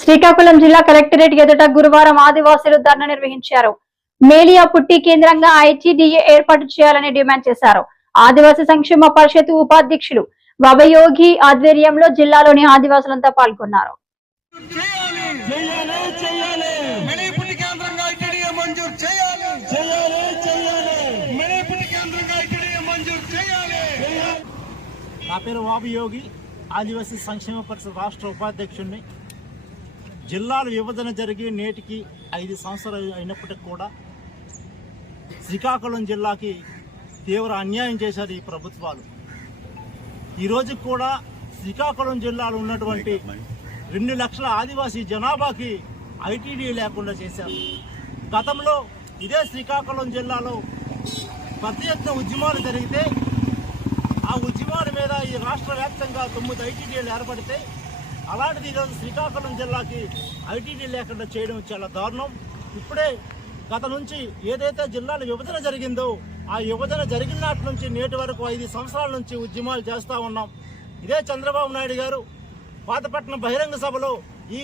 శ్రీకాకుళం జిల్లా కలెక్టరేట్ ఎదుట గురువారం ఆదివాసీలు ధర్నా నిర్వహించారు. మేలియా పుట్టి కేంద్రంగా ఐటీడీఏ ఏర్పాటు చేయాలని డిమాండ్ చేశారు. ఆదివాసీ సంక్షేమ పరిషత్ ఉపాధ్యక్షులు వబయోగి ఆధ్వర్యంలో జిల్లాలోని ఆదివాసులంతా పాల్గొన్నారు. నా పేరు వబయోగి, ఆదివాసీ సంక్షేమ పరిషత్ రాష్ట్ర ఉపాధ్యక్షుడిని. జిల్లాల విభజన జరిగి నేటికి 5 సంవత్సరాలు అయినప్పటికీ కూడా శ్రీకాకుళం జిల్లాకి తీవ్ర అన్యాయం చేశారు ఈ ప్రభుత్వాలు. ఈరోజు కూడా శ్రీకాకుళం జిల్లాలో ఉన్నటువంటి 2 లక్షల ఆదివాసీ జనాభాకి ఐటీడీ లేకుండా చేశారు. గతంలో ఇదే శ్రీకాకుళం జిల్లాలో పెద్ద ఎత్తున ఉద్యమాలు జరిగితే ఆ ఉద్యమాల మీద ఈ రాష్ట్ర వ్యాప్తంగా 9 ఐటీడీలు ఏర్పడితే, అలాంటిది ఈరోజు శ్రీకాకుళం జిల్లాకి ఐటీడీ లేకుండా చేయడం చాలా దారుణం. ఇప్పుడే గత నుంచి ఏదైతే జిల్లాల విభజన జరిగిందో ఆ విభజన జరిగిన నాటి నుంచి నేటి వరకు 5 సంవత్సరాల నుంచి ఉద్యమాలు చేస్తూ ఉన్నాం. ఇదే చంద్రబాబు నాయుడు గారు పాతపట్నం బహిరంగ సభలో ఈ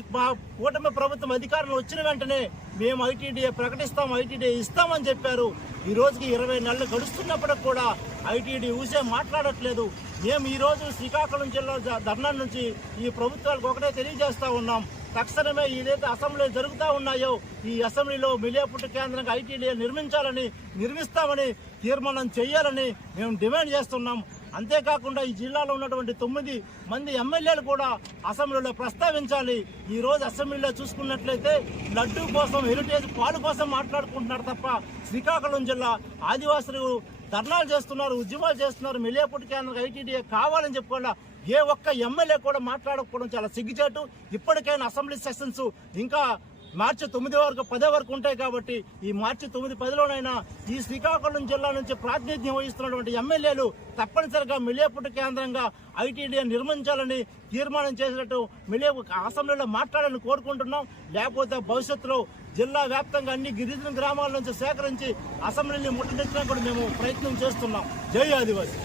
కూటమి ప్రభుత్వం అధికారంలో వచ్చిన వెంటనే మేము ఐటీడీఏ ప్రకటిస్తాం, ఐటీడీఏ ఇస్తామని చెప్పారు. ఈ రోజుకి 20 నెలలు గడుస్తున్నప్పటికి కూడా ఐటీడీ ఊసే మాట్లాడట్లేదు. మేము ఈరోజు శ్రీకాకుళం జిల్లా ధర్నా నుంచి ఈ ప్రభుత్వాలకు ఒకటే తెలియజేస్తా ఉన్నాం. తక్షణమే ఏదైతే అసెంబ్లీ జరుగుతూ ఉన్నాయో ఈ అసెంబ్లీలో మిలియాపుట్టు కేంద్రంగా ఐటీడీఏ నిర్మిస్తామని తీర్మానం చేయాలని మేము డిమాండ్ చేస్తున్నాం. అంతేకాకుండా ఈ జిల్లాలో ఉన్నటువంటి 9 మంది ఎమ్మెల్యేలు కూడా అసెంబ్లీలో ప్రస్తావించాలి. ఈ రోజు అసెంబ్లీలో చూసుకున్నట్లయితే లడ్డూ కోసం, హెరిటేజ్ పాలు కోసం మాట్లాడుకుంటున్నారు తప్ప శ్రీకాకుళం జిల్లా ఆదివాసులు ధర్నాలు చేస్తున్నారు, ఉద్యమాలు చేస్తున్నారు. మిలియాపుట్టు కేంద్రం ఐటీడీఏ కావాలని చెప్పుకోవాలా ఏ ఒక్క ఎమ్మెల్యే కూడా మాట్లాడకపోవడం చాలా సిగ్గుచేటు. ఇప్పటికైనా అసెంబ్లీ సెషన్స్ ఇంకా మార్చి 9 వరకు 10 వరకు ఉంటాయి కాబట్టి ఈ మార్చి 9, 10లోనైనా ఈ శ్రీకాకుళం జిల్లా నుంచి ప్రాతినిధ్యం వహిస్తున్నటువంటి ఎమ్మెల్యేలు తప్పనిసరిగా మిలియాపుట్టు కేంద్రంగా ఐటీడీఏ నిర్మించాలని తీర్మానం చేసినట్టు అసెంబ్లీలో మాట్లాడాలని కోరుకుంటున్నాం. లేకపోతే భవిష్యత్తులో జిల్లా వ్యాప్తంగా అన్ని గిరిజన గ్రామాల నుంచి సేకరించి అసెంబ్లీని ముట్టడించడానికి కూడా మేము ప్రయత్నం చేస్తున్నాం. జై ఆదివాసీ.